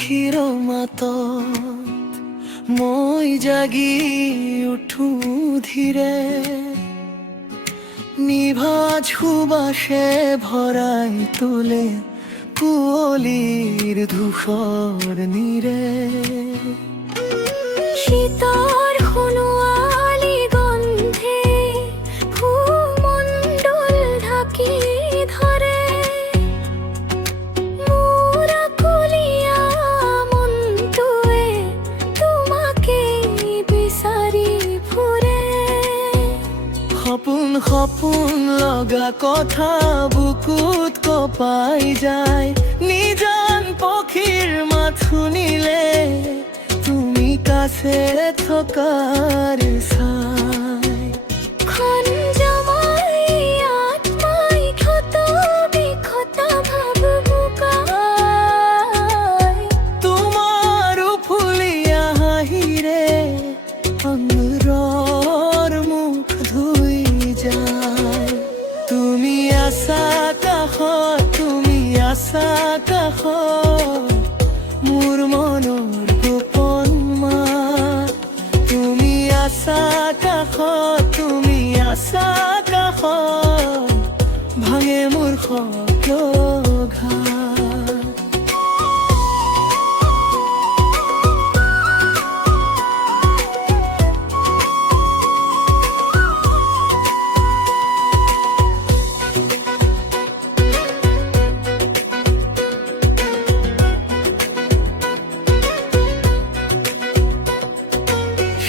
আখিৰ মাতত মই জাগি উঠো ধীৰে, নিভাজ সুবাসে ভৰাই তোলে কুঁৱলীৰ ধূসৰ নীৰে। শীতৰ সোণোৱালী গন্ধে ভূমণ্ডল ঢাকি ধৰে, মোৰ আকুলিয়া মনটোৱে তোমাকে বিচাৰি ফুৰে। সপোন সপোন লগা কথা বুকুত কঁপাই যায়, নিজান পক্ষীৰ মাত শুনিলে তুমি কাছে থকাৰ চাই। ক্ষণ জমাই আত্মাই ক্ষত বিক্ষত ভাব বুকাই, তোমাৰ ফুলীয়া হাঁহিৰে অন্তৰৰ মুখ ধুই যায়। তুমি আছা কাষত, তুমি আছা কাষত, মোৰ মনৰ গোপন মাত। তুমি আছা কাষত, তুমি আছা কাষত, ভাঙে মোৰ ঘাট।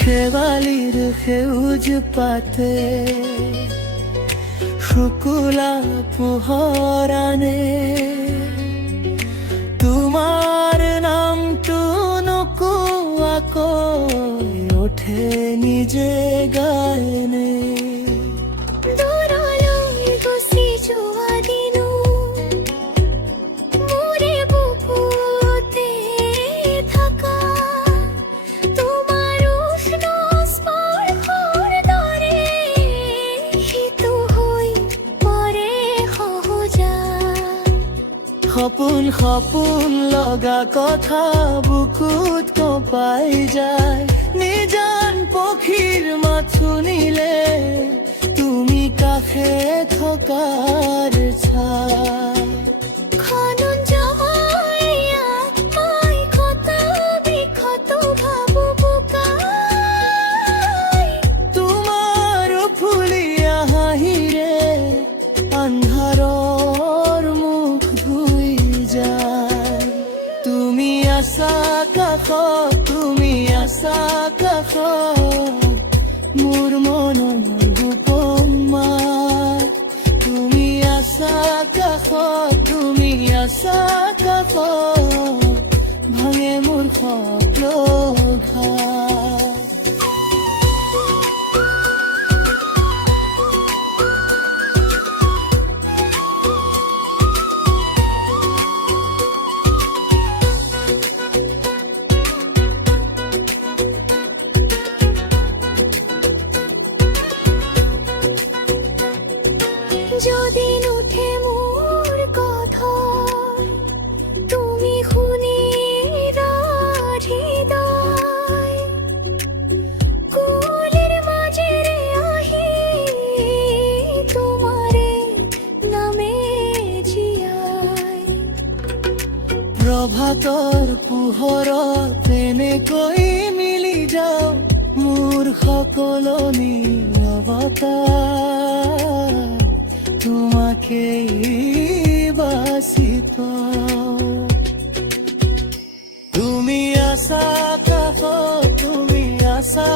শেৱালিৰ সেউজ পাতে শুকুলা পোহৰ আনে, তোমাৰ নামটো নোকোৱাকৈ উঠে নিজে গায়নে। দূৰলৈ গুচি যোৱা দিনো মোৰে বুকুতে থকা, তোমাৰ উষ্ণ স্পৰ্শৰ দৰে সিটো হৈ পৰে সহজাত। সপোন সপোন লগা কথা বুকুত কঁপাই যায়, নিজান পক্ষীৰ মাত শুনিলে তুমি কাষে থকাৰ চাই। খনন জমাই আত্মাই ক্ষত বিক্ষত ভাব বুকাই, তোমাৰ ফুলীয়া হাঁহিৰে আন্ধাৰৰ মুখ ধুই যায়। তুমি আছা কাষত, তুমি আছা কাষত, মোৰ মনৰ গোপন মাত। তুমি আছা কাষত, তুমি আছা কাষত, ভাঙে মোৰ সপোনৰ ঘাট। যদি নুঠে মোৰ কথা তুমি শুনি হৃদয়, কুঁৱলীৰ মাজেৰে আহি তোমাৰে নামে জীয়াই। প্ৰভাতৰ পোহৰত এনেকৈ মিলি যাওঁ, মোৰ সকলো নীৰৱতা তোমাকেই বাচি পাওঁ। তুমি আছা কাষত, তুমি আছা